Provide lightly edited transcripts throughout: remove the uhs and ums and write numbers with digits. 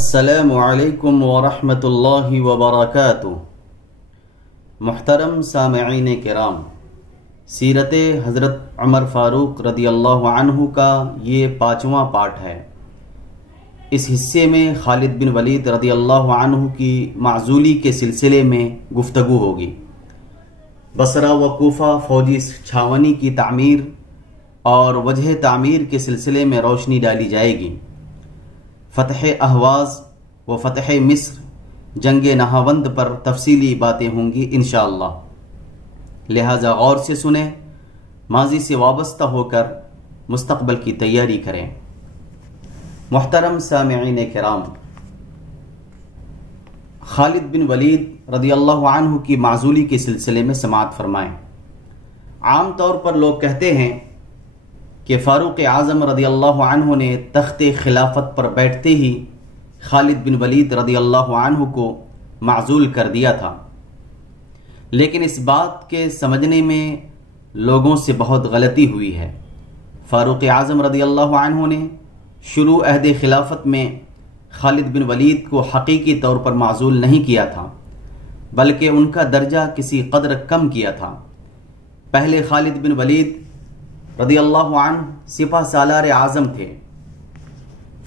السلام علیکم ورحمۃ اللہ وبرکاتہ۔ محترم سامعین کرام، سیرت حضرت عمر فاروق رضی اللہ عنہ کا یہ 5واں پارٹ ہے۔ اس حصے میں خالد بن ولید رضی اللہ عنہ کی معزولی کے سلسلے میں گفتگو ہوگی۔ بصرہ و کوفہ فوجی چھاونی کی تعمیر اور وجہ تعمیر کے سلسلے میں روشنی ڈالی جائے گی۔ فتح اہواز و فتح مصر، جنگ نہاوند پر تفصیلی باتیں ہوں گی انشاءاللہ، لہذا غور سے سنیں، ماضی سے وابستہ ہو کر مستقبل کی تیاری کریں۔ محترم سامعین کرام، خالد بن ولید رضی اللہ عنہ کی معزولی کے سلسلے میں سماعت فرمائیں۔ عام طور پر لوگ کہتے ہیں کہ فاروق اعظم رضی اللہ عنہ نے تخت خلافت پر بیٹھتے ہی خالد بن ولید رضی اللہ عنہ کو معزول کر دیا تھا، لیکن اس بات کے سمجھنے میں لوگوں سے بہت غلطی ہوئی ہے۔ فاروق اعظم رضی اللہ عنہ نے شروع عہد خلافت میں خالد بن ولید کو حقیقی طور پر معزول نہیں کیا تھا، بلکہ ان کا درجہ کسی قدر کم کیا تھا۔ پہلے خالد بن ولید رضی اللہ عنہ سپہ سالار اعظم تھے،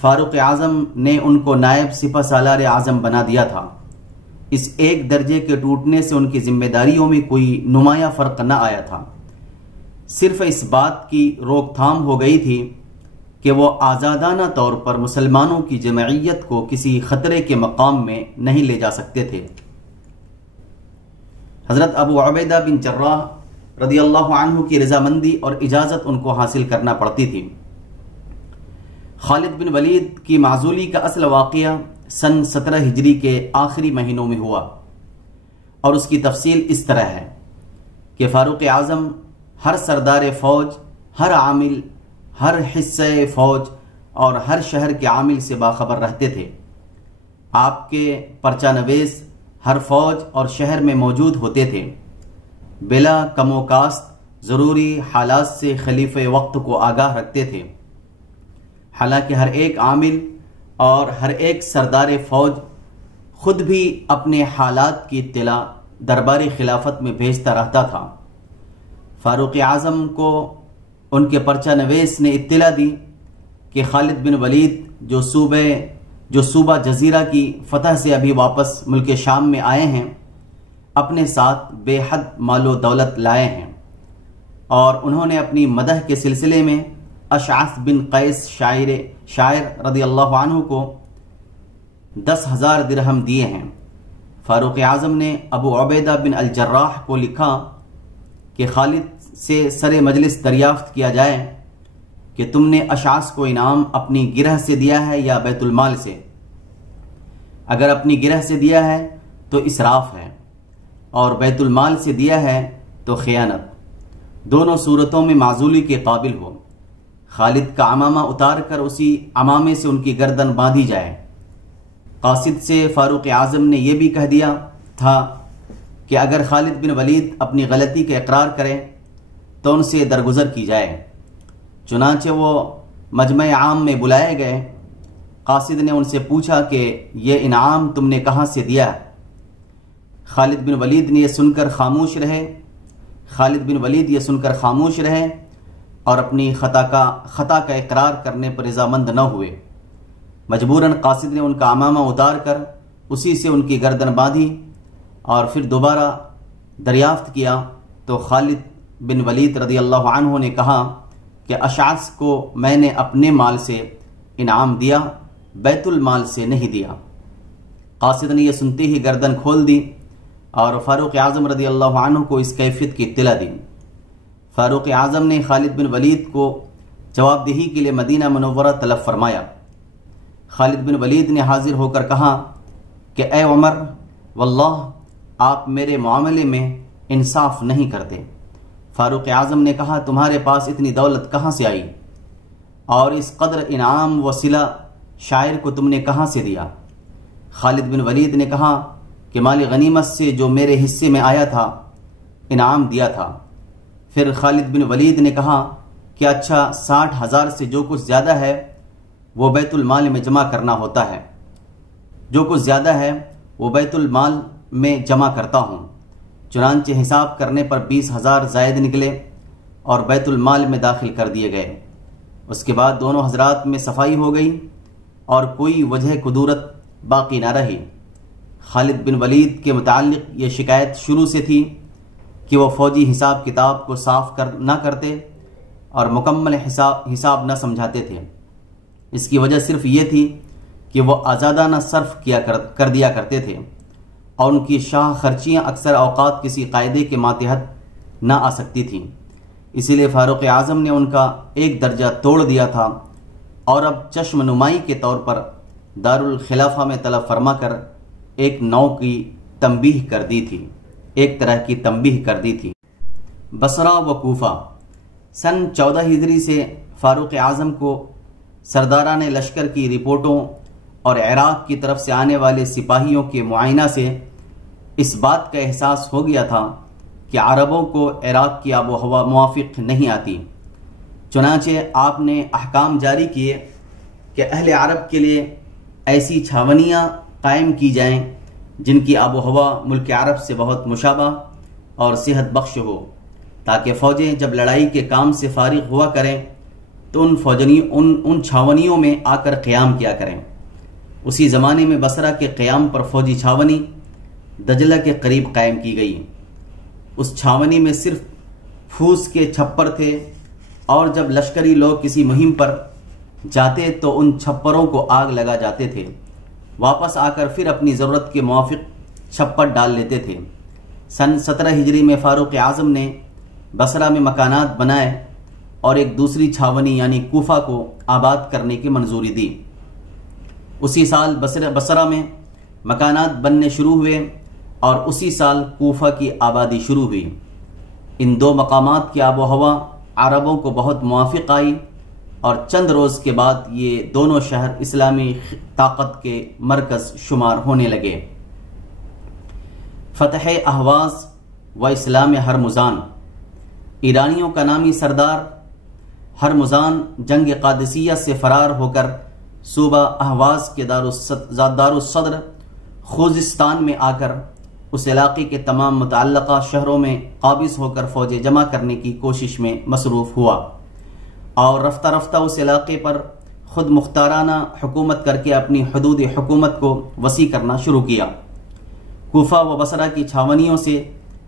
فاروق اعظم نے ان کو نائب سپہ سالار اعظم بنا دیا تھا۔ اس ایک درجے کے ٹوٹنے سے ان کی ذمہ داریوں میں کوئی نمایاں فرق نہ آیا تھا، صرف اس بات کی روک تھام ہو گئی تھی کہ وہ آزادانہ طور پر مسلمانوں کی جمعیت کو کسی خطرے کے مقام میں نہیں لے جا سکتے تھے۔ حضرت ابو عبیدہ بن جراح رضی اللہ عنہ کی رضامندی اور اجازت ان کو حاصل کرنا پڑتی تھی۔ خالد بن ولید کی معزولی کا اصل واقعہ سن 17 ہجری کے آخری مہینوں میں ہوا، اور اس کی تفصیل اس طرح ہے کہ فاروق اعظم ہر سردار فوج، ہر عامل، ہر حصہ فوج اور ہر شہر کے عامل سے باخبر رہتے تھے۔ آپ کے پرچہ نویس ہر فوج اور شہر میں موجود ہوتے تھے، بلا کم و کاست ضروری حالات سے خلیفہ وقت کو آگاہ رکھتے تھے۔ حالانکہ ہر ایک عامل اور ہر ایک سردار فوج خود بھی اپنے حالات کی اطلاع دربار خلافت میں بھیجتا رہتا تھا۔ فاروق اعظم کو ان کے پرچہ نویس نے اطلاع دی کہ خالد بن ولید جو صوبہ جزیرہ کی فتح سے ابھی واپس ملک شام میں آئے ہیں، اپنے ساتھ بے حد مال و دولت لائے ہیں، اور انہوں نے اپنی مدح کے سلسلے میں اشعث بن قیس شاعر رضی اللہ عنہ کو 10,000 درہم دیے ہیں۔ فاروق اعظم نے ابو عبیدہ بن الجراح کو لکھا کہ خالد سے سر مجلس دریافت کیا جائے کہ تم نے اشعث کو انعام اپنی گرہ سے دیا ہے یا بیت المال سے؟ اگر اپنی گرہ سے دیا ہے تو اسراف ہے، اور بیت المال سے دیا ہے تو خیانت۔ دونوں صورتوں میں معزولی کے قابل ہو۔ خالد کا عمامہ اتار کر اسی عمامے سے ان کی گردن باندھی جائے۔ قاصد سے فاروق اعظم نے یہ بھی کہہ دیا تھا کہ اگر خالد بن ولید اپنی غلطی کا اقرار کرے تو ان سے درگزر کی جائے۔ چنانچہ وہ مجمع عام میں بلائے گئے۔ قاصد نے ان سے پوچھا کہ یہ انعام تم نے کہاں سے دیا؟ خالد بن ولید یہ سن کر خاموش رہے اور اپنی خطا کا اقرار کرنے پر رضامند نہ ہوئے۔ مجبوراً قاصد نے ان کا عمامہ اتار کر اسی سے ان کی گردن باندھی، اور پھر دوبارہ دریافت کیا تو خالد بن ولید رضی اللہ عنہ نے کہا کہ اشعث کو میں نے اپنے مال سے انعام دیا، بیت المال سے نہیں دیا۔ قاصد نے یہ سنتے ہی گردن کھول دی اور فاروق اعظم رضی اللہ عنہ کو اس کیفیت کی اطلاع دی۔ فاروق اعظم نے خالد بن ولید کو جواب دہی کے لیے مدینہ منورہ طلب فرمایا۔ خالد بن ولید نے حاضر ہو کر کہا کہ اے عمر، واللہ آپ میرے معاملے میں انصاف نہیں کرتے۔ فاروق اعظم نے کہا تمہارے پاس اتنی دولت کہاں سے آئی، اور اس قدر انعام و صلہ شاعر کو تم نے کہاں سے دیا؟ خالد بن ولید نے کہا کہ مال غنیمت سے جو میرے حصے میں آیا تھا انعام دیا تھا۔ پھر خالد بن ولید نے کہا کہ اچھا 60,000 سے جو کچھ زیادہ ہے وہ بیت المال میں جمع کرنا ہوتا ہے۔ جو کچھ زیادہ ہے وہ بیت المال میں جمع کرتا ہوں۔ چنانچہ حساب کرنے پر 20,000 زائد نکلے اور بیت المال میں داخل کر دیے گئے۔ اس کے بعد دونوں حضرات میں صفائی ہو گئی اور کوئی وجہ کدورت باقی نہ رہی۔ خالد بن ولید کے متعلق یہ شکایت شروع سے تھی کہ وہ فوجی حساب کتاب کو صاف نہ کرتے اور مکمل حساب نہ سمجھاتے تھے۔ اس کی وجہ صرف یہ تھی کہ وہ آزادانہ صرف کر دیا کرتے تھے اور ان کی شاہ خرچیاں اکثر اوقات کسی قاعدے کے ماتحت نہ آ سکتی تھیں۔ اسی لیے فاروق اعظم نے ان کا ایک درجہ توڑ دیا تھا اور اب چشم نمائی کے طور پر دارالخلافہ میں طلب فرما کر ایک نوع کی تنبیہ کر دی تھی، ایک طرح کی تنبیہ کر دی تھی۔ بصرہ و کوفہ۔ سن 14 ہجری سے فاروق اعظم کو سرداران لشکر کی رپورٹوں اور عراق کی طرف سے آنے والے سپاہیوں کے معائنہ سے اس بات کا احساس ہو گیا تھا کہ عربوں کو عراق کی آب و ہوا موافق نہیں آتی۔ چنانچہ آپ نے احکام جاری کیے کہ اہل عرب کے لیے ایسی چھاونیاں قائم کی جائیں جن کی آب و ہوا ملک عرب سے بہت مشابہ اور صحت بخش ہو، تاکہ فوجیں جب لڑائی کے کام سے فارغ ہوا کریں تو ان چھاونیوں میں آ کر قیام کیا کریں۔ اسی زمانے میں بصرہ کے قیام پر فوجی چھاونی دجلہ کے قریب قائم کی گئی۔ اس چھاونی میں صرف پھوس کے چھپر تھے اور جب لشکری لوگ کسی مہم پر جاتے تو ان چھپروں کو آگ لگا جاتے تھے، واپس آ کر پھر اپنی ضرورت کے موافق چھپر ڈال لیتے تھے۔ سن 17 ہجری میں فاروق اعظم نے بصرہ میں مکانات بنائے اور ایک دوسری چھاونی یعنی کوفہ کو آباد کرنے کی منظوری دی۔ اسی سال بصرہ میں مکانات بننے شروع ہوئے اور اسی سال کوفہ کی آبادی شروع ہوئی۔ ان دو مقامات کی آب و ہوا عربوں کو بہت موافق آئی اور چند روز کے بعد یہ دونوں شہر اسلامی طاقت کے مرکز شمار ہونے لگے۔ فتح اہواز و اسلام ہرمزان۔ ایرانیوں کا نامی سردار ہرمزان جنگ قادسیہ سے فرار ہو کر صوبہ اہواز کے دارالصدر خوزستان میں آ کر اس علاقے کے تمام متعلقہ شہروں میں قابض ہو کر فوجیں جمع کرنے کی کوشش میں مصروف ہوا اور رفتہ رفتہ اس علاقے پر خود مختارانہ حکومت کر کے اپنی حدود حکومت کو وسیع کرنا شروع کیا۔ کوفہ و بصرہ کی چھاونیوں سے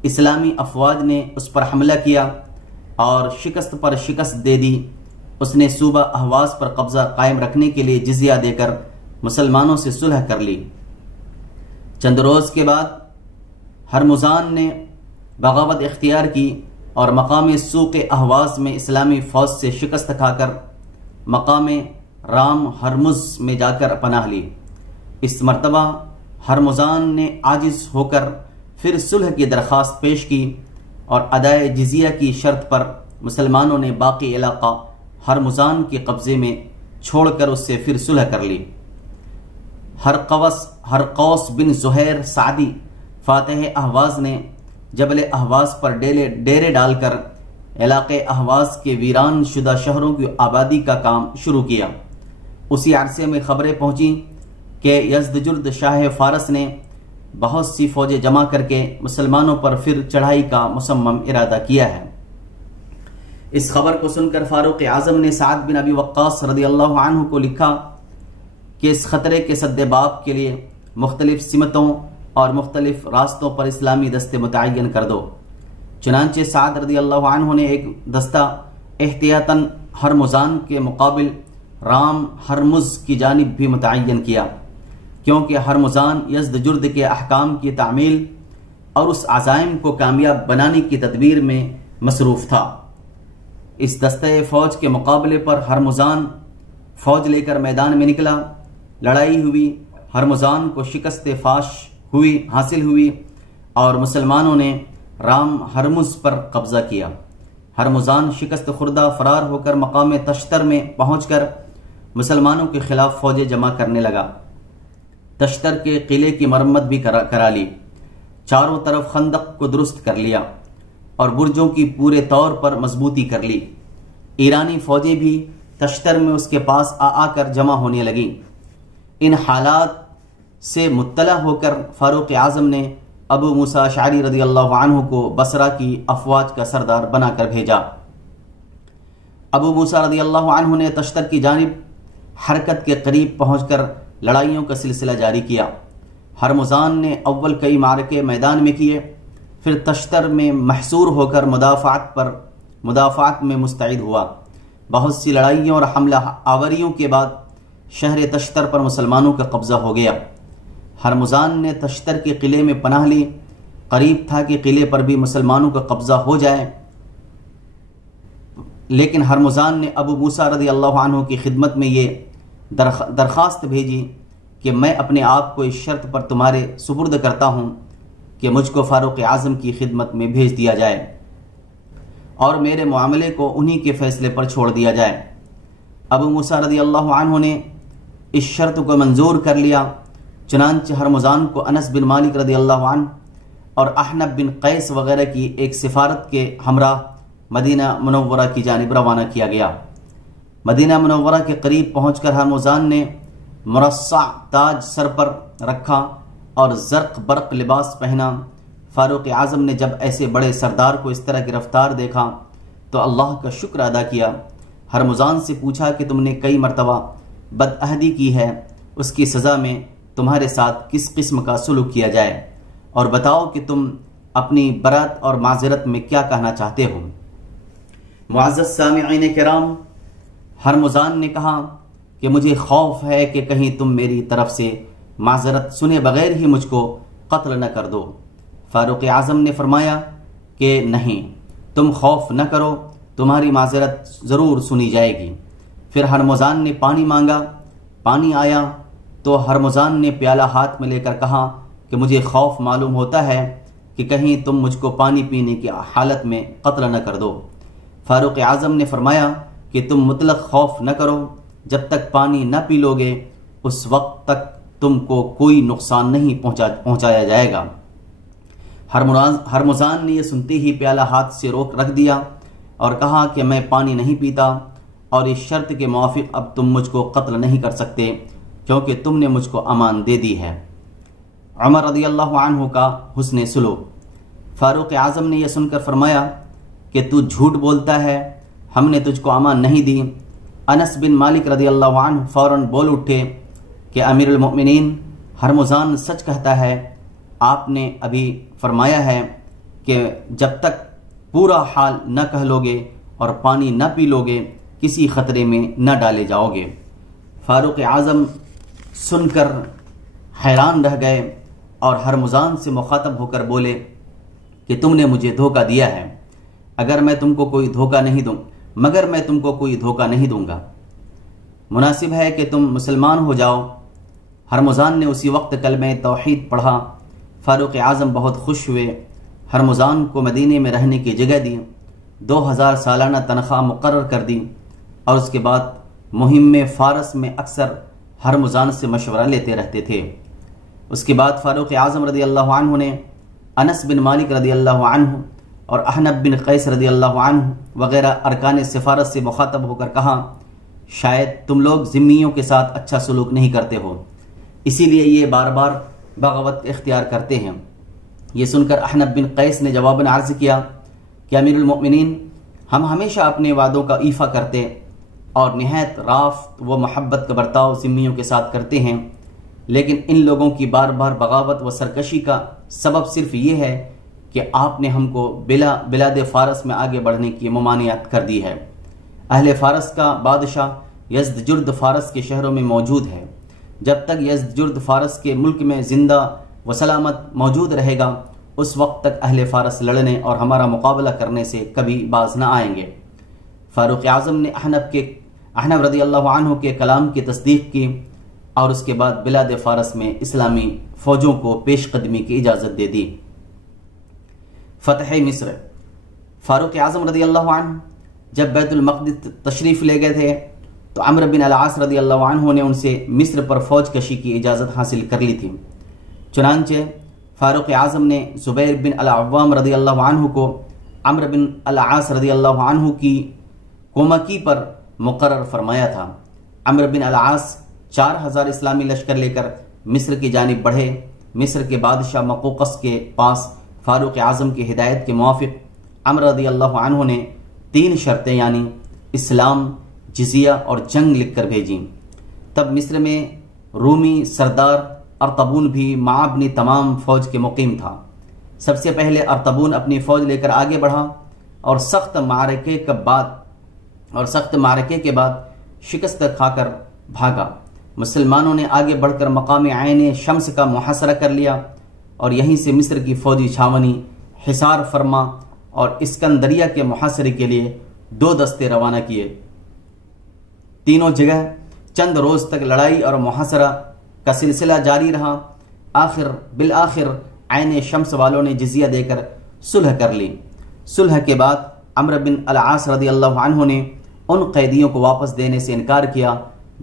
اسلامی افواج نے اس پر حملہ کیا اور شکست پر شکست دے دی۔ اس نے صوبہ اہواز پر قبضہ قائم رکھنے کے لیے جزیہ دے کر مسلمانوں سے صلح کر لی۔ چند روز کے بعد ہرمزان نے بغاوت اختیار کی اور مقام سوق اہواز میں اسلامی فوج سے شکست کھا کر مقام رام ہرمز میں جا کر پناہ لی۔ اس مرتبہ ہرمزان نے عاجز ہو کر پھر صلح کی درخواست پیش کی اور ادائے جزیہ کی شرط پر مسلمانوں نے باقی علاقہ ہرمزان کے قبضے میں چھوڑ کر اس سے پھر صلح کر لی۔ ہرقوس بن زہیر سعدی فاتح اہواز نے جبل اہواز پر ڈیرے ڈال کر علاقے اہواز کے ویران شدہ شہروں کی آبادی کا کام شروع کیا۔ اسی عرصے میں خبریں پہنچیں کہ یزدجرد شاہ فارس نے بہت سی فوجیں جمع کر کے مسلمانوں پر پھر چڑھائی کا مصمم ارادہ کیا ہے۔ اس خبر کو سن کر فاروق اعظم نے سعد بن ابی وقاص رضی اللہ عنہ کو لکھا کہ اس خطرے کے سدباب کے لیے مختلف سمتوں اور مختلف راستوں پر اسلامی دستے متعین کر دو۔ چنانچہ سعد رضی اللہ عنہ نے ایک دستہ احتیاطاً ہرمزان کے مقابل رام ہرمز کی جانب بھی متعین کیا، کیونکہ ہرمزان یزدجرد کے احکام کی تعمیل اور اس عزائم کو کامیاب بنانے کی تدبیر میں مصروف تھا۔ اس دستہ فوج کے مقابلے پر ہرمزان فوج لے کر میدان میں نکلا، لڑائی ہوئی، ہرمزان کو شکست فاش حاصل ہوئی اور مسلمانوں نے رام ہرمز پر قبضہ کیا۔ ہرمزان شکست خوردہ فرار ہو کر مقام تشتر میں پہنچ کر مسلمانوں کے خلاف فوجیں جمع کرنے لگا۔ تشتر کے قلعے کی مرمت بھی کرا لی، چاروں طرف خندق کو درست کر لیا اور برجوں کی پورے طور پر مضبوطی کر لی۔ ایرانی فوجیں بھی تشتر میں اس کے پاس آ کر جمع ہونے لگیں۔ ان حالات سے مطلع ہو کر فاروق اعظم نے ابو موسیٰ اشعری رضی اللہ عنہ کو بصرہ کی افواج کا سردار بنا کر بھیجا۔ ابو موسیٰ رضی اللہ عنہ نے تشتر کی جانب حرکت کے قریب پہنچ کر لڑائیوں کا سلسلہ جاری کیا۔ ہرمزان نے اول کئی معرکے میدان میں کیے، پھر تشتر میں محصور ہو کر مدافعات میں مستعد ہوا۔ بہت سی لڑائیوں اور حملہ آوریوں کے بعد شہر تشتر پر مسلمانوں کا قبضہ ہو گیا۔ ہرمزان نے تشتر کے قلعے میں پناہ لی، قریب تھا کہ قلعے پر بھی مسلمانوں کا قبضہ ہو جائے، لیکن ہرمزان نے ابو موسیٰ رضی اللہ عنہ کی خدمت میں یہ درخواست بھیجی کہ میں اپنے آپ کو اس شرط پر تمہارے سپرد کرتا ہوں کہ مجھ کو فاروق اعظم کی خدمت میں بھیج دیا جائے اور میرے معاملے کو انہی کے فیصلے پر چھوڑ دیا جائے۔ ابو موسیٰ رضی اللہ عنہ نے اس شرط کو منظور کر لیا، چنانچہ ہرمزان کو انس بن مالک رضی اللہ عنہ اور احنف بن قیس وغیرہ کی ایک سفارت کے ہمراہ مدینہ منورہ کی جانب روانہ کیا گیا۔ مدینہ منورہ کے قریب پہنچ کر ہرمزان نے مرصع تاج سر پر رکھا اور زرق برق لباس پہنا۔ فاروق اعظم نے جب ایسے بڑے سردار کو اس طرح گرفتار دیکھا تو اللہ کا شکر ادا کیا۔ ہرمزان سے پوچھا کہ تم نے کئی مرتبہ بدعہدی کی ہے، اس کی سزا میں تمہارے ساتھ کس قسم کا سلوک کیا جائے، اور بتاؤ کہ تم اپنی برات اور معذرت میں کیا کہنا چاہتے ہو۔ معزز سامعین کرام، ہرمزان نے کہا کہ مجھے خوف ہے کہ کہیں تم میری طرف سے معذرت سنے بغیر ہی مجھ کو قتل نہ کر دو۔ فاروق اعظم نے فرمایا کہ نہیں، تم خوف نہ کرو، تمہاری معذرت ضرور سنی جائے گی۔ پھر ہرمزان نے پانی مانگا، پانی آیا تو ہرمزان نے پیالہ ہاتھ میں لے کر کہا کہ مجھے خوف معلوم ہوتا ہے کہ کہیں تم مجھ کو پانی پینے کی حالت میں قتل نہ کر دو۔ فاروق اعظم نے فرمایا کہ تم مطلق خوف نہ کرو، جب تک پانی نہ پی لو گے اس وقت تک تم کو کوئی نقصان نہیں پہنچایا جائے گا۔ ہرمزان نے یہ سنتے ہی پیالہ ہاتھ سے رکھ دیا اور کہا کہ میں پانی نہیں پیتا، اور اس شرط کے موافق اب تم مجھ کو قتل نہیں کر سکتے کیونکہ تم نے مجھ کو امان دے دی ہے۔ عمر رضی اللہ عنہ کا حسن سلوک۔ فاروق اعظم نے یہ سن کر فرمایا کہ تو جھوٹ بولتا ہے، ہم نے تجھ کو امان نہیں دی۔ انس بن مالک رضی اللہ عنہ فوراً بول اٹھے کہ امیر المؤمنین، ہرمزان سچ کہتا ہے، آپ نے ابھی فرمایا ہے کہ جب تک پورا حال نہ کہہ لوگے اور پانی نہ پی لوگے کسی خطرے میں نہ ڈالے جاؤ گے۔ فاروق اعظم سن کر حیران رہ گئے اور ہرمزان سے مخاطب ہو کر بولے کہ تم نے مجھے دھوکہ دیا ہے، مگر میں تم کو کوئی دھوکہ نہیں دوں گا، مناسب ہے کہ تم مسلمان ہو جاؤ۔ ہرمزان نے اسی وقت کلمہ توحید پڑھا۔ فاروق اعظم بہت خوش ہوئے، ہرمزان کو مدینے میں رہنے کی جگہ دی، 2000 سالانہ تنخواہ مقرر کر دی، اور اس کے بعد مہم فارس میں اکثر ہرمزان سے مشورہ لیتے رہتے تھے۔ اس کے بعد فاروق اعظم رضی اللہ عنہ نے انس بن مالک رضی اللہ عنہ اور احنف بن قیس رضی اللہ عنہ وغیرہ ارکان سفارت سے مخاطب ہو کر کہا، شاید تم لوگ ذمیوں کے ساتھ اچھا سلوک نہیں کرتے ہو، اسی لیے یہ بار بار بغاوت اختیار کرتے ہیں۔ یہ سن کر احنف بن قیس نے جواباً عرض کیا کہ امیر المؤمنین، ہم ہمیشہ اپنے وعدوں کا ایفا کرتے اور نہایت رافت و محبت کا برتاؤ ذمیوں کے ساتھ کرتے ہیں، لیکن ان لوگوں کی بار بار بغاوت و سرکشی کا سبب صرف یہ ہے کہ آپ نے ہم کو بلاد فارس میں آگے بڑھنے کی ممانعت کر دی ہے۔ اہل فارس کا بادشاہ یزدجرد فارس کے شہروں میں موجود ہے، جب تک یزدجرد فارس کے ملک میں زندہ و سلامت موجود رہے گا اس وقت تک اہل فارس لڑنے اور ہمارا مقابلہ کرنے سے کبھی باز نہ آئیں گے۔ فاروق اعظم نے احنف رضی اللہ عنہ کے کلام کی تصدیق کی اور اس کے بعد بلاد فارس میں اسلامی فوجوں کو پیش قدمی کی اجازت دے دی۔ فتح مصر۔ فاروق اعظم رضی اللہ عنہ جب بیت المقدس تشریف لے گئے تھے تو عمرو بن العاص رضی اللہ عنہ نے ان سے مصر پر فوج کشی کی اجازت حاصل کر لی تھی۔ چنانچہ فاروق اعظم نے زبیر بن العوام رضی اللہ عنہ کو عمرو بن العاص رضی اللہ عنہ کی کومکی پر مقرر فرمایا تھا۔ عمرو بن العاص 4000 اسلامی لشکر لے کر مصر کی جانب بڑھے۔ مصر کے بادشاہ مقوقس کے پاس فاروق اعظم کی ہدایت کے موافق عمرو رضی اللہ عنہ نے 3 شرطیں یعنی اسلام، جزیہ اور جنگ لکھ کر بھیجیں۔ تب مصر میں رومی سردار ارطبون بھی مع اپنی تمام فوج کے مقیم تھا۔ سب سے پہلے ارطبون اپنی فوج لے کر آگے بڑھا اور سخت معرکے کے بعد شکست کھا کر بھاگا۔ مسلمانوں نے آگے بڑھ کر مقام عین شمس کا محاصرہ کر لیا اور یہیں سے مصر کی فوجی چھاونی حصار فرما اور اسکندریہ کے محاصرے کے لیے 2 دستے روانہ کیے۔ تینوں جگہ چند روز تک لڑائی اور محاصرہ کا سلسلہ جاری رہا۔ بالآخر عین شمس والوں نے جزیہ دے کر صلح کر لی۔ صلح کے بعد عمرو بن العاص رضی اللہ عنہ نے ان قیدیوں کو واپس دینے سے انکار کیا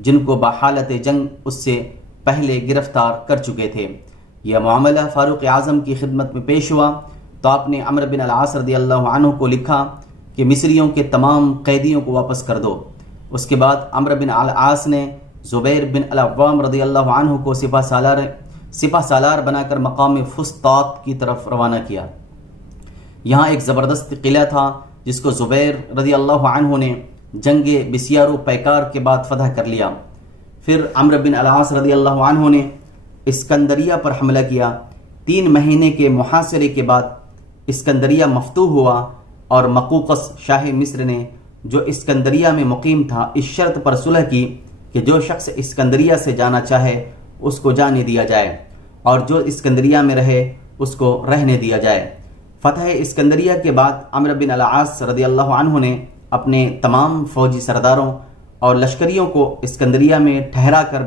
جن کو بحالت جنگ اس سے پہلے گرفتار کر چکے تھے۔ یہ معاملہ فاروق اعظم کی خدمت میں پیش ہوا تو آپ نے عمرو بن العاص رضی اللہ عنہ کو لکھا کہ مصریوں کے تمام قیدیوں کو واپس کر دو۔ اس کے بعد عمرو بن العاص نے زبیر بن العوام رضی اللہ عنہ کو سپہ سالار بنا کر مقام فسطاط کی طرف روانہ کیا۔ یہاں ایک زبردست قلعہ تھا جس کو زبیر رضی اللہ عنہ نے جنگ بسیارو پیکار کے بعد فتح کر لیا۔ پھر عمرو بن العاص رضی اللہ عنہ نے اسکندریہ پر حملہ کیا۔ 3 مہینے کے محاصرے کے بعد اسکندریہ مفتوح ہوا اور مقوقس شاہ مصر نے جو اسکندریہ میں مقیم تھا اس شرط پر صلح کی کہ جو شخص اسکندریہ سے جانا چاہے اس کو جانے دیا جائے اور جو اسکندریہ میں رہے اس کو رہنے دیا جائے۔ فتح اسکندریہ کے بعد عمرو بن العاص رضی اللہ عنہ نے اپنے تمام فوجی سرداروں اور لشکریوں کو اسکندریہ میں ٹھہرا کر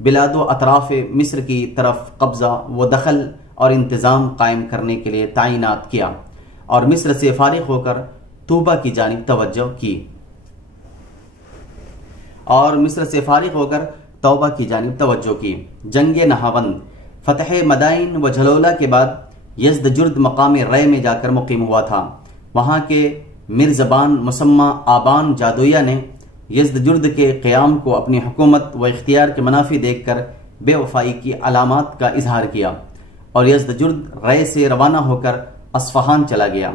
بلاد و اطراف مصر کی طرف قبضہ و دخل اور انتظام قائم کرنے کے لیے تعینات کیا اور مصر سے فارغ ہو کر طوبہ کی جانب توجہ کی۔ جنگ نہاوند فتح مدائن و جھلولہ کے بعد یزدجرد مقام رے میں جا کر مقیم ہوا تھا۔ وہاں کے مرزبان مسمى آبان جادویہ نے یزدجرد کے قیام کو اپنی حکومت و اختیار کے منافی دیکھ کر بے وفائی کی علامات کا اظہار کیا اور یزدجرد رے سے روانہ ہو کر اصفہان چلا گیا۔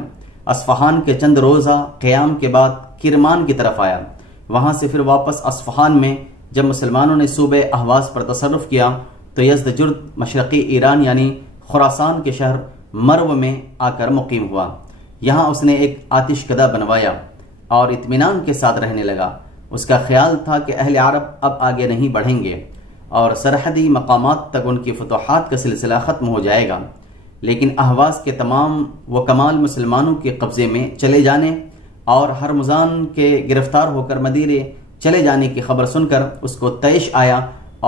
اصفہان کے چند روزہ قیام کے بعد کرمان کی طرف آیا۔ وہاں سے پھر واپس اصفہان میں جب مسلمانوں نے صوبہ اہواز پر تصرف کیا تو یزدجرد مشرقی ایران یعنی خراسان کے شہر مرو میں آ کر مقیم ہوا۔ یہاں اس نے ایک آتش کدہ بنوایا اور اطمینان کے ساتھ رہنے لگا۔ اس کا خیال تھا کہ اہل عرب اب آگے نہیں بڑھیں گے اور سرحدی مقامات تک ان کی فتوحات کا سلسلہ ختم ہو جائے گا، لیکن اہواز کے تمام و کمال مسلمانوں کے قبضے میں چلے جانے اور ہرمزان کے گرفتار ہو کر مدینے چلے جانے کی خبر سن کر اس کو طیش آیا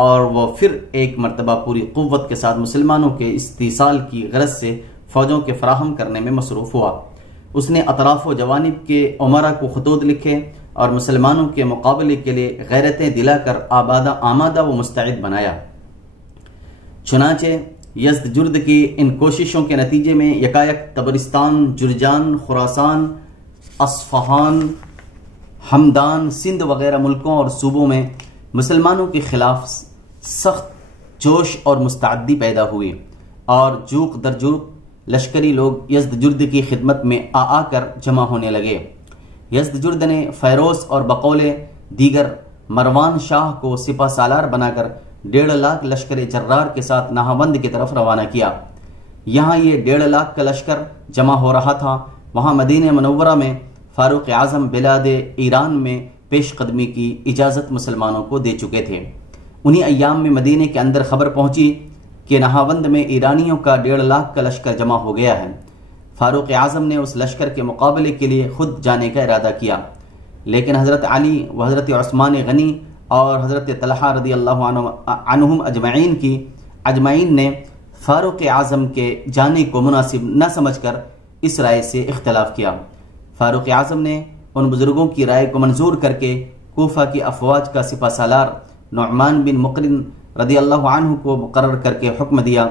اور وہ پھر ایک مرتبہ پوری قوت کے ساتھ مسلمانوں کے استیصال کی غرض سے فوجوں کے فراہم کرنے میں مصروف ہوا۔ اس نے اطراف و جوانب کے عمرہ کو خطوط لکھے اور مسلمانوں کے مقابلے کے لیے غیرتیں دلا کر آمادہ و مستعد بنایا۔ چنانچہ یزدجرد کی ان کوششوں کے نتیجے میں یکایک تبرستان، جرجان، خراسان، اصفہان، ہمدان، سندھ وغیرہ ملکوں اور صوبوں میں مسلمانوں کے خلاف سخت جوش اور مستعدی پیدا ہوئی اور جوق در جوق لشکری لوگ یزدجرد کی خدمت میں آ کر جمع ہونے لگے۔ یزدجرد نے فیروز اور بقول دیگر مروان شاہ کو سپہ سالار بنا کر 1.5 لاکھ لشکر جرار کے ساتھ نہاوند کی طرف روانہ کیا۔ یہاں یہ 1.5 لاکھ کا لشکر جمع ہو رہا تھا۔ وہاں مدینہ منورہ میں فاروق اعظم بلاد ایران میں پیش قدمی کی اجازت مسلمانوں کو دے چکے تھے۔ انہی ایام میں مدینہ کے اندر خبر پہنچی کہ نہاوند میں ایرانیوں کا 1.5 لاکھ کا لشکر جمع ہو گیا ہے۔ فاروق اعظم نے اس لشکر کے مقابلے کے لیے خود جانے کا ارادہ کیا، لیکن حضرت علی و حضرت عثمان غنی اور حضرت طلحہ رضی اللہ عنہم اجمعین نے فاروق اعظم کے جانے کو مناسب نہ سمجھ کر اس رائے سے اختلاف کیا۔ فاروق اعظم نے ان بزرگوں کی رائے کو منظور کر کے کوفہ کی افواج کا سپہ سالار نعمان بن مقرن رضی اللہ عنہ کو مقرر کر کے حکم دیا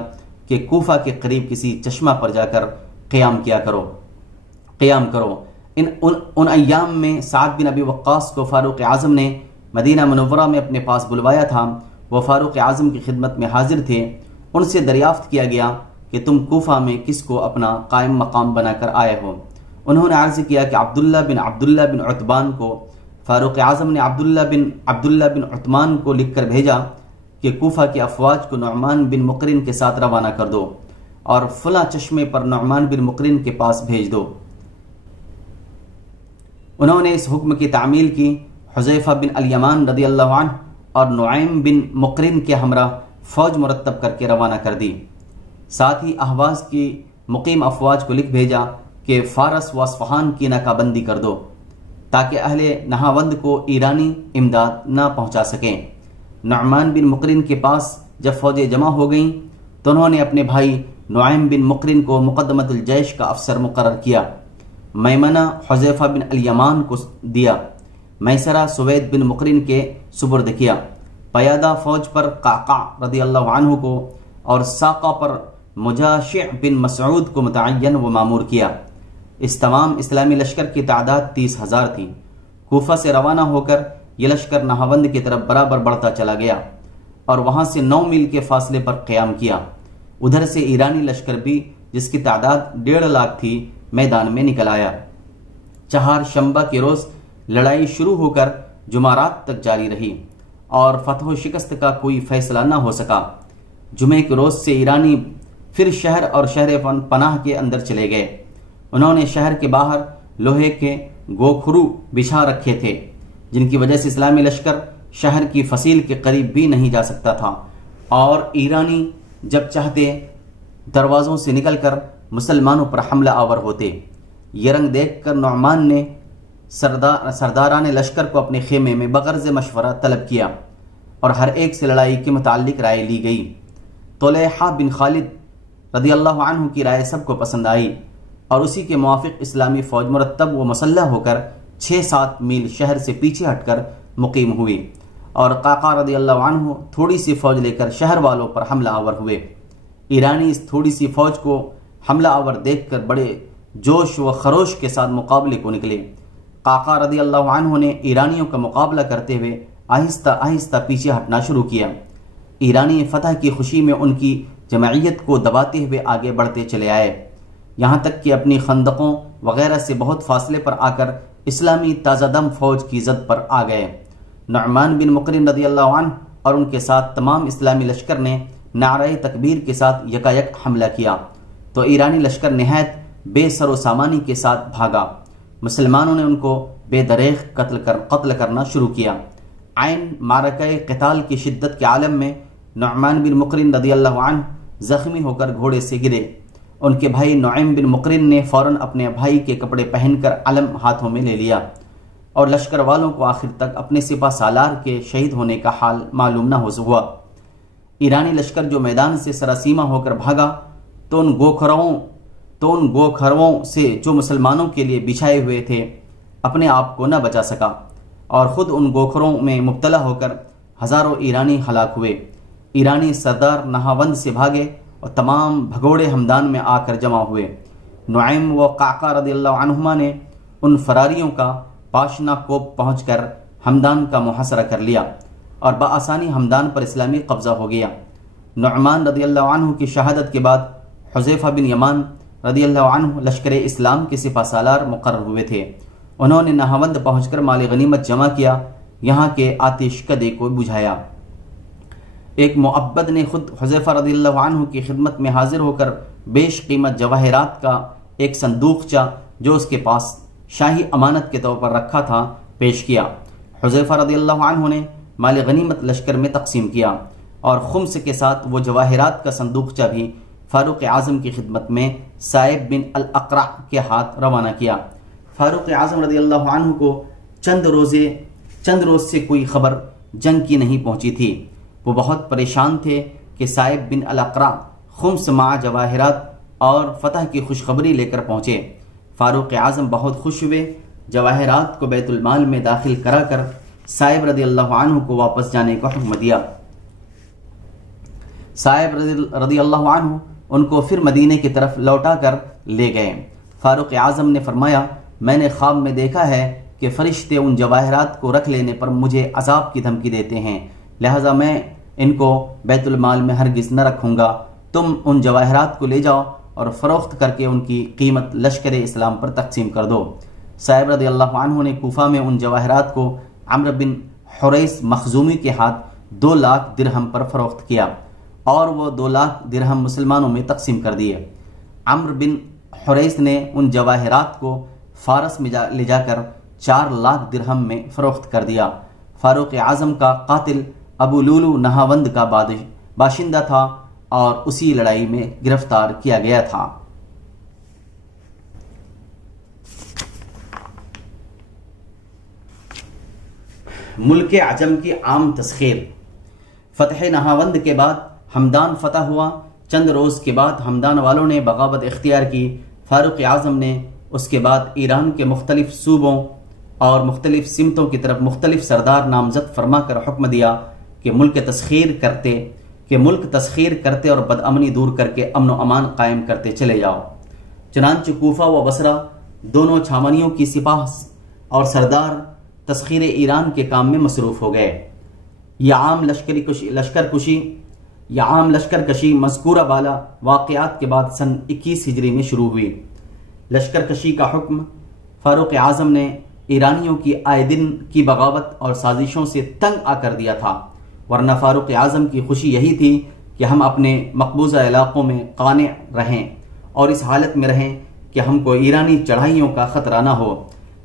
کہ کوفہ کے قریب کسی چشمہ پر جا کر قیام کرو۔ ان ایام میں سعد بن ابی وقاص کو فاروق اعظم نے مدینہ منورہ میں اپنے پاس بلوایا تھا وہ فاروق اعظم کی خدمت میں حاضر تھے، ان سے دریافت کیا گیا کہ تم کوفہ میں کس کو اپنا قائم مقام بنا کر آئے ہو؟ انہوں نے عرض کیا کہ عبداللہ بن عتبان کو۔ فاروق اعظم نے عبداللہ بن عثمان کو لکھ کر بھیجا کہ کوفہ کے افواج کو نعمان بن مقرن کے ساتھ روانہ کر دو اور فلاں چشمے پر نعمان بن مقرن کے پاس بھیج دو۔ انہوں نے اس حکم کی تعمیل کی۔ حذیفہ بن الیمان رضی اللہ عنہ اور نعیم بن مقرن کے ہمراہ فوج مرتب کر کے روانہ کر دی۔ ساتھ ہی اہواز کی مقیم افواج کو لکھ بھیجا کہ فارس و اصفہان کی ناکہ بندی کر دو تاکہ اہل نہاوند کو ایرانی امداد نہ پہنچا سکیں۔ نعمان بن مقرن کے پاس جب فوجیں جمع ہو گئیں تو انہوں نے اپنے بھائی نعیم بن مقرن کو مقدمۃ الجیش کا افسر مقرر کیا۔ میمنہ حذیفہ بن الیمان کو دیا، میسرہ سوید بن مقرن کے سپرد کیا۔ پیادہ فوج پر قعقاع رضی اللہ عنہ کو اور ساقہ پر مجاشع بن مسعود کو متعین و مامور کیا۔ اس تمام اسلامی لشکر کی تعداد 30,000 تھی۔ کوفہ سے روانہ ہو کر یہ لشکر نہاوند کی طرف برابر بڑھتا چلا گیا اور وہاں سے 9 میل کے فاصلے پر قیام کیا۔ ادھر سے ایرانی لشکر بھی جس کی تعداد 1.5 لاکھ تھی میدان میں نکل آیا۔ چہارشنبہ کے روز لڑائی شروع ہو کر جمعرات تک جاری رہی اور فتح و شکست کا کوئی فیصلہ نہ ہو سکا۔ جمعے کے روز سے ایرانی پھر شہر اور شہر پناہ کے اندر چلے گئے۔ انہوں نے شہر کے باہر لوہے کے گوکھرو بچھا رکھے تھے جن کی وجہ سے اسلامی لشکر شہر کی فصیل کے قریب بھی نہیں جا سکتا تھا، اور ایرانی جب چاہتے دروازوں سے نکل کر مسلمانوں پر حملہ آور ہوتے۔ یہ رنگ دیکھ کر نعمان نے سرداران لشکر کو اپنے خیمے میں بغرض مشورہ طلب کیا اور ہر ایک سے لڑائی کے متعلق رائے لی گئی۔ طلحہ بن خالد رضی اللہ عنہ کی رائے سب کو پسند آئی اور اسی کے موافق اسلامی فوج مرتب و مسلح ہو کر 6-7 میل شہر سے پیچھے ہٹ کر مقیم ہوئی، اور قعقاع رضی اللہ عنہ تھوڑی سی فوج لے کر شہر والوں پر حملہ آور ہوئے۔ ایرانی اس تھوڑی سی فوج کو حملہ آور دیکھ کر بڑے جوش و خروش کے ساتھ مقابلے کو نکلے۔ قعقاع رضی اللہ عنہ نے ایرانیوں کا مقابلہ کرتے ہوئے آہستہ آہستہ پیچھے ہٹنا شروع کیا۔ ایرانی فتح کی خوشی میں ان کی جمعیت کو دباتے ہوئے آگے بڑھتے چلے آئے، یہاں تک کہ اپنی خندقوں وغیرہ سے بہت فاصلے پر آ کر اسلامی تازہ دم فوج کی زد پر آ گئے۔ نعمان بن مقرن رضی اللہ عنہ اور ان کے ساتھ تمام اسلامی لشکر نے نعرہ تکبیر کے ساتھ یکایک حملہ کیا تو ایرانی لشکر نہایت بے سر و سامانی کے ساتھ بھاگا۔ مسلمانوں نے ان کو بے دریغ قتل کرنا شروع کیا۔ عین معرکہ قتال کی شدت کے عالم میں نعمان بن مقرن رضی اللہ عنہ زخمی ہو کر گھوڑے سے گرے۔ ان کے بھائی نعیم بن مقرن نے فوراً اپنے بھائی کے کپڑے پہن کر علم ہاتھوں میں لے لیا، اور لشکر والوں کو آخر تک اپنے سپہ سالار کے شہید ہونے کا حال معلوم نہ ہوا۔ ایرانی لشکر جو میدان سے سراسیمہ ہو کر بھاگا تو ان گوکھرووں سے جو مسلمانوں کے لیے بچھائے ہوئے تھے اپنے آپ کو نہ بچا سکا، اور خود ان گوکھروں میں مبتلا ہو کر ہزاروں ایرانی ہلاک ہوئے۔ ایرانی سردار نہاوند سے بھاگے اور تمام بھگوڑے ہمدان میں آ کر جمع ہوئے۔ نعیم و قعقاع رضی اللہ عنہما نے ان فراریوں کا پاشنا کوپ پہنچ کر ہمدان کا محاصرہ کر لیا اور بآسانی ہمدان پر اسلامی قبضہ ہو گیا۔ نعمان رضی اللہ عنہ کی شہادت کے بعد حذیفہ بن یمان رضی اللہ عنہ لشکر اسلام کے سپہ سالار مقرر ہوئے تھے۔ انہوں نے نہاوند پہنچ کر مال غنیمت جمع کیا، یہاں کے آتش کدے کو بجھایا۔ ایک معبد نے خود حذیفہ رضی اللہ عنہ کی خدمت میں حاضر ہو کر بیش قیمت جواہرات کا ایک صندوقچہ جو اس کے پاس شاہی امانت کے طور پر رکھا تھا پیش کیا۔ حذیفہ رضی اللہ عنہ نے مال غنیمت لشکر میں تقسیم کیا اور خمس کے ساتھ وہ جواہرات کا صندوقچہ بھی فاروق اعظم کی خدمت میں سائب بن الاقرع کے ہاتھ روانہ کیا۔ فاروق اعظم رضی اللہ عنہ کو چند روز سے کوئی خبر جنگ کی نہیں پہنچی تھی۔ وہ بہت پریشان تھے کہ سائب بن الاقرع خمس مع جواہرات اور فتح کی خوشخبری لے کر پہنچے۔ فاروق اعظم بہت خوش ہوئے، جواہرات کو بیت المال میں داخل کرا کر سائب رضی اللہ عنہ کو واپس جانے کا حکم دیا۔ سائب رضی اللہ عنہ ان کو پھر مدینے کی طرف لوٹا کر لے گئے۔ فاروق اعظم نے فرمایا، میں نے خواب میں دیکھا ہے کہ فرشتے ان جواہرات کو رکھ لینے پر مجھے عذاب کی دھمکی دیتے ہیں، لہذا میں ان کو بیت المال میں ہرگز نہ رکھوں گا، تم ان جواہرات کو لے جاؤ اور فروخت کر کے ان کی قیمت لشکر اسلام پر تقسیم کر دو۔ صاحب رضی اللہ عنہ نے کوفہ میں ان جواہرات کو عمرو بن حریث مخزومی کے ہاتھ 2 لاکھ درہم پر فروخت کیا اور وہ 2 لاکھ درہم مسلمانوں میں تقسیم کر دیے۔ عمرو بن حریث نے ان جواہرات کو فارس میں لے جا کر 4 لاکھ درہم میں فروخت کر دیا۔ فاروق اعظم کا قاتل ابو لولو نہاوند کا باشندہ تھا اور اسی لڑائی میں گرفتار کیا گیا تھا۔ ملک عجم کی عام تسخیر۔ فتح نہاوند کے بعد ہمدان فتح ہوا۔ چند روز کے بعد ہمدان والوں نے بغاوت اختیار کی۔ فاروق اعظم نے اس کے بعد ایران کے مختلف صوبوں اور مختلف سمتوں کی طرف مختلف سردار نامزد فرما کر حکم دیا کہ ملک تسخیر کرتے اور بدامنی دور کر کے امن و امان قائم کرتے چلے جاؤ۔ چنانچہ کوفہ و بصرہ دونوں چھاونیوں کی سپاہ اور سردار تسخیر ایران کے کام میں مصروف ہو گئے۔ یہ عام لشکر کشی مذکورہ بالا واقعات کے بعد سن 21 ہجری میں شروع ہوئی۔ لشکر کشی کا حکم فاروق اعظم نے ایرانیوں کی آئے دن کی بغاوت اور سازشوں سے تنگ آ کر دیا تھا، ورنہ فاروق اعظم کی خوشی یہی تھی کہ ہم اپنے مقبوضہ علاقوں میں قانع رہیں اور اس حالت میں رہیں کہ ہم کو ایرانی چڑھائیوں کا خطرہ نہ ہو۔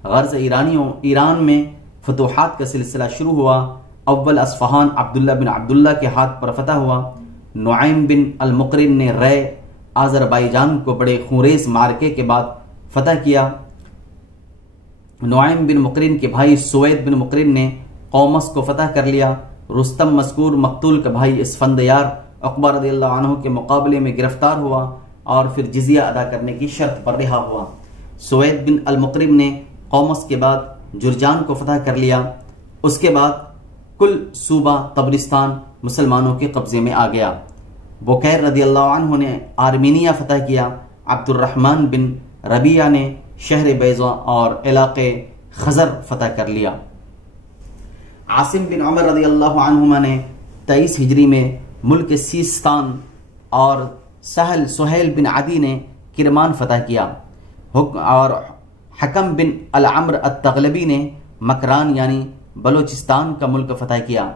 غرض ایران میں فتوحات کا سلسلہ شروع ہوا۔ اول اصفہان عبداللہ بن عبداللہ کے ہاتھ پر فتح ہوا۔ نعیم بن المقرن نے رے آذربائیجان کو بڑے خونریز معرکے کے بعد فتح کیا۔ نعیم بن مقرن کے بھائی سوید بن مقرن نے قومس کو فتح کر لیا۔ رستم مذکور مقتول کا بھائی اسفندیار عقبہ رضی اللہ عنہ کے مقابلے میں گرفتار ہوا اور پھر جزیہ ادا کرنے کی شرط پر رہا ہوا۔ سوید بن المقرن نے قومس کے بعد جرجان کو فتح کر لیا۔ اس کے بعد کل صوبہ طبرستان مسلمانوں کے قبضے میں آ گیا۔ بکیر رضی اللہ عنہ نے آرمینیا فتح کیا۔ عبد الرحمن بن ربیعہ نے شہر بیضا اور علاقے خزر فتح کر لیا۔ عاصم بن عمر رضی اللہ عنہما نے 23 ہجری میں ملک سیستان اور سہیل بن عدی نے کرمان فتح کیا اور حکم بن العمر التغلبی نے مکران یعنی بلوچستان کا ملک فتح کیا،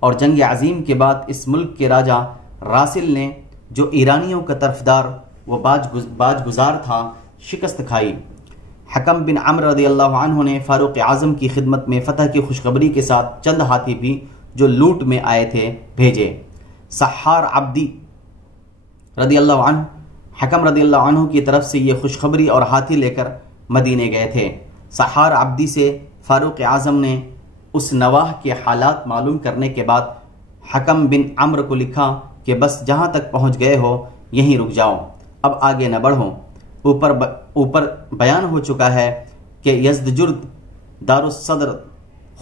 اور جنگ عظیم کے بعد اس ملک کے راجہ راسل نے جو ایرانیوں کا طرفدار و باج گزار تھا شکست کھائی۔ حکم بن عمر رضی اللہ عنہ نے فاروق اعظم کی خدمت میں فتح کی خوشخبری کے ساتھ چند ہاتھی بھی جو لوٹ میں آئے تھے بھیجے۔ سحار عبدی رضی اللہ عنہ حکم رضی اللہ عنہ کی طرف سے یہ خوشخبری اور ہاتھی لے کر مدینے گئے تھے۔ سحار عبدی سے فاروق اعظم نے اس نواح کے حالات معلوم کرنے کے بعد حکم بن عمر کو لکھا کہ بس جہاں تک پہنچ گئے ہو یہیں رک جاؤ، اب آگے نہ بڑھو۔ اوپر بیان ہو چکا ہے کہ یزدجرد دار الصدر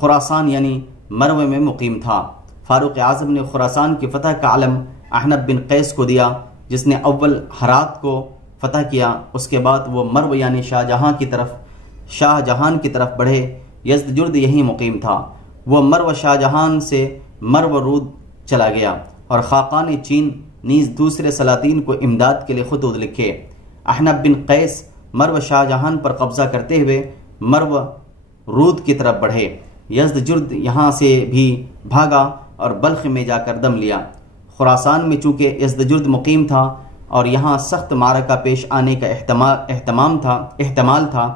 خراسان یعنی مرو میں مقیم تھا۔ فاروق اعظم نے خراسان کی فتح کا علم احنف بن قیس کو دیا، جس نے اول ہرات کو فتح کیا۔ اس کے بعد وہ مرو یعنی شاہ جہان کی طرف بڑھے۔ یزدجرد یہی مقیم تھا۔ وہ مرو شاہ جہان سے مرو رود چلا گیا اور خاقان چین نیز دوسرے سلاطین کو امداد کے لیے خطوط لکھے۔ احنف بن قیس مرو شاہ جہان پر قبضہ کرتے ہوئے مرو رود کی طرف بڑھے۔ یزدجرد یہاں سے بھی بھاگا اور بلخ میں جا کر دم لیا۔ خراسان میں چونکہ یزدجرد مقیم تھا اور یہاں سخت معرکہ پیش آنے کا احتمال تھا،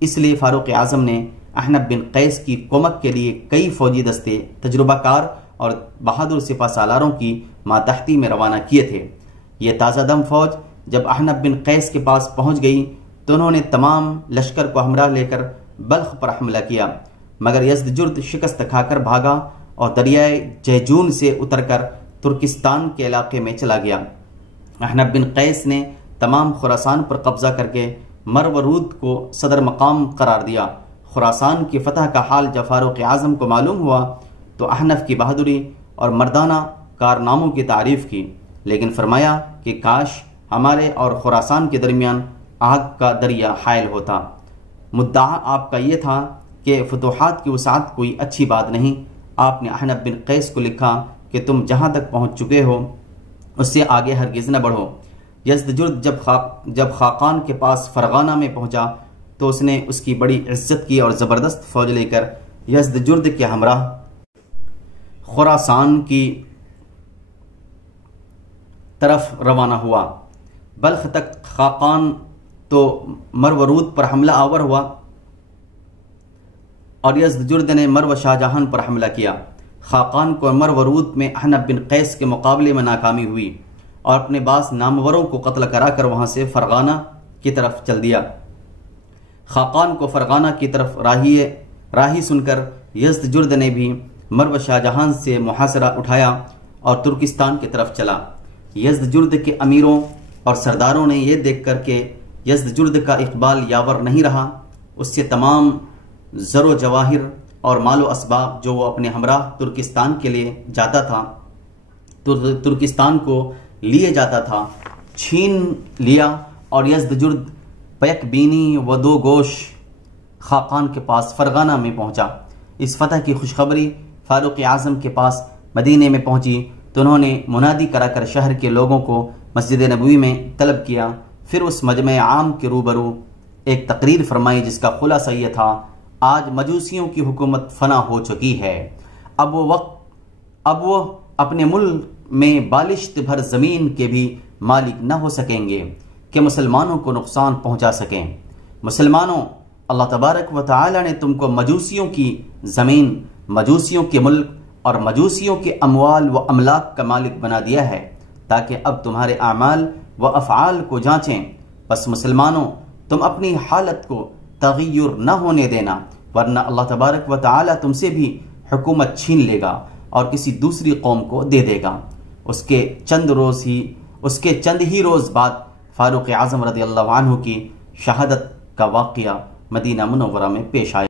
اس لیے فاروق اعظم نے احنف بن قیس کی کمک کے لیے کئی فوجی دستے تجربہ کار اور بہادر سپہ سالاروں کی ماتحتی میں روانہ کیے تھے۔ یہ تازہ دم فوج جب احنف بن قیس کے پاس پہنچ گئی تو انہوں نے تمام لشکر کو ہمراہ لے کر بلخ پر حملہ کیا، مگر یزدجرد شکست کھا کر بھاگا اور دریائے جیجون سے اتر کر ترکستان کے علاقے میں چلا گیا۔ احنف بن قیس نے تمام خراسان پر قبضہ کر کے مرو رود کو صدر مقام قرار دیا۔ خراسان کی فتح کا حال جب فاروق اعظم کو معلوم ہوا تو احنف کی بہادری اور مردانہ کارناموں کی تعریف کی، لیکن فرمایا کہ کاش ہمارے اور خراسان کے درمیان آگ کا دریا حائل ہوتا۔ مدعا آپ کا یہ تھا کہ فتوحات کی وسعت کوئی اچھی بات نہیں۔ آپ نے احنف بن قیس کو لکھا کہ تم جہاں تک پہنچ چکے ہو اس سے آگے ہرگز نہ بڑھو۔ یزدجرد جب خاقان کے پاس فرغانہ میں پہنچا تو اس نے اس کی بڑی عزت کی اور زبردست فوج لے کر یزدجرد کے ہمراہ خراسان کی طرف روانہ ہوا۔ بلخ تک خاقان تو مروروود پر حملہ آور ہوا اور یزدجرد نے مرو شاہ جہان پر حملہ کیا۔ خاقان کو مروروود میں احنف بن قیس کے مقابلے میں ناکامی ہوئی اور اپنے بعض ناموروں کو قتل کرا کر وہاں سے فرغانہ کی طرف چل دیا۔ خاقان کو فرغانہ کی طرف راہی سن کر یزدجرد نے بھی مرو شاہ جہان سے محاصرہ اٹھایا اور ترکستان کی طرف چلا۔ یزدجرد کے امیروں اور سرداروں نے یہ دیکھ کر کہ یزدجرد کا اقبال یاور نہیں رہا، اس سے تمام زر و جواہر اور مال و اسباب جو وہ اپنے ہمراہ ترکستان کے لیے جاتا تھا، ترکستان کو لیے جاتا تھا، چھین لیا اور یزدجرد پیک بینی و دو گوش خاقان کے پاس فرغانہ میں پہنچا۔ اس فتح کی خوشخبری فاروق اعظم کے پاس مدینے میں پہنچی تو انہوں نے منادی کرا کر شہر کے لوگوں کو مسجد نبوی میں طلب کیا، پھر اس مجمع عام کے روبرو ایک تقریر فرمائی جس کا خلاصہ یہ تھا: آج مجوسیوں کی حکومت فنا ہو چکی ہے، اب وہ اپنے ملک میں بالشت بھر زمین کے بھی مالک نہ ہو سکیں گے کہ مسلمانوں کو نقصان پہنچا سکیں۔ مسلمانوں، اللہ تبارک و تعالی نے تم کو مجوسیوں کی زمین، مجوسیوں کے ملک اور مجوسیوں کے اموال و املاک کا مالک بنا دیا ہے تاکہ اب تمہارے اعمال و افعال کو جانچیں۔ بس مسلمانوں، تم اپنی حالت کو تغیر نہ ہونے دینا، ورنہ اللہ تبارک و تعالی تم سے بھی حکومت چھین لے گا اور کسی دوسری قوم کو دے دے گا۔ اس کے چند ہی روز بعد فاروق اعظم رضی اللہ عنہ کی شہادت کا واقعہ مدینہ منورہ میں پیش آیا۔